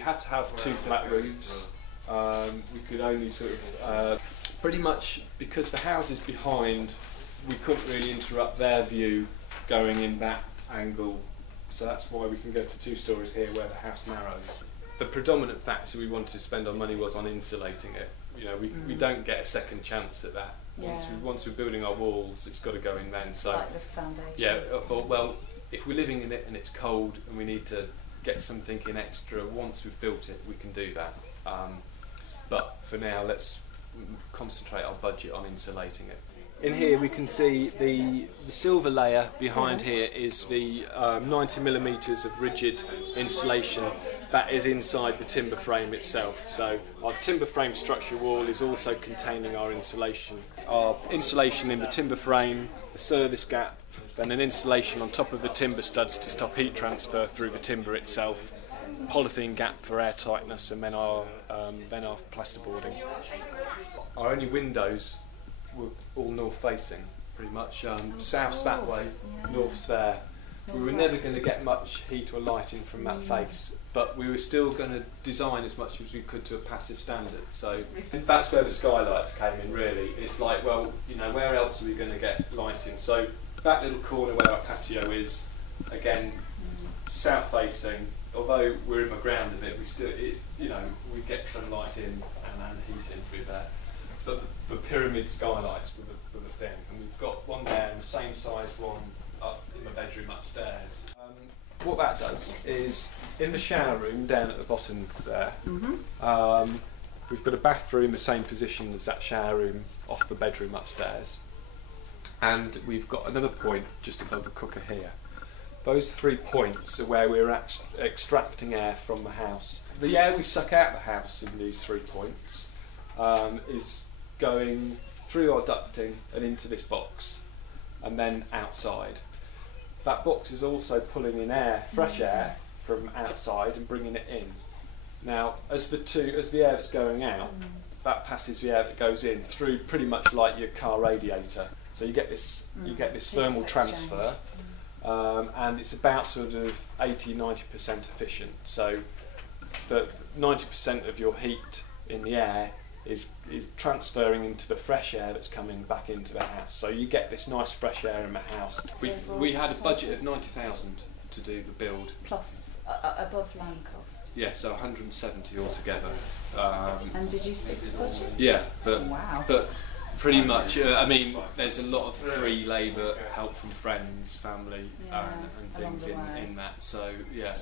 you had to have 2 flat roofs. We could only sort of, pretty much because the houses behind, we couldn't really interrupt their view going in that angle. So that's why we can go to 2 stories here where the house narrows. The predominant factor we wanted to spend our money was on insulating it. You know, we don't get a second chance at that. Once we're building our walls, it's got to go in then. It's so like the foundations. yeah, I thought, well, if we're living in it and it's cold and we need to get something in extra once we've built it, we can do that. But for now, let's concentrate our budget on insulating it. In here we can see the silver layer behind here is the 90mm of rigid insulation that is inside the timber frame itself. So our timber frame structure wall is also containing our insulation. Our insulation in the timber frame, the service gap, then an insulation on top of the timber studs to stop heat transfer through the timber itself, polythene gap for air tightness, and then our plasterboarding. Our only windows were all north facing, pretty much. South's that way, north's there. We were never going to get much heat or light in from that face, but we were still going to design as much as we could to a passive standard. So that's where the skylights came in, really. It's like, well, you know, where else are we going to get light in? So that little corner where our patio is, again, south facing. Although we're in the ground a bit, we still, you know, we get some light in and heat in through there. But the pyramid skylights were the thing, and we've got one there and the same size one up in the bedroom upstairs. What that does is, in the shower room down at the bottom there, we've got a bathroom the same position as that shower room off the bedroom upstairs, and we've got another point just above the cooker here. Those 3 points are where we're extracting air from the house. The air we suck out of the house in these 3 points is going through our ducting and into this box, and then outside. That box is also pulling in air, fresh air from outside, and bringing it in. Now, as the air that's going out, that passes the air that goes in through, pretty much like your car radiator. So you get this thermal transfer, and it's about sort of 80–90% efficient. So that 90% of your heat in the air is transferring into the fresh air that's coming back into the house. So you get this nice fresh air in the house. We had a budget of 90,000 to do the build. Plus above land cost. Yeah, so 170 altogether. And did you stick to budget? Yeah, but wow. But pretty much. I mean, there's a lot of free labour, help from friends, family, and things in that. So yeah.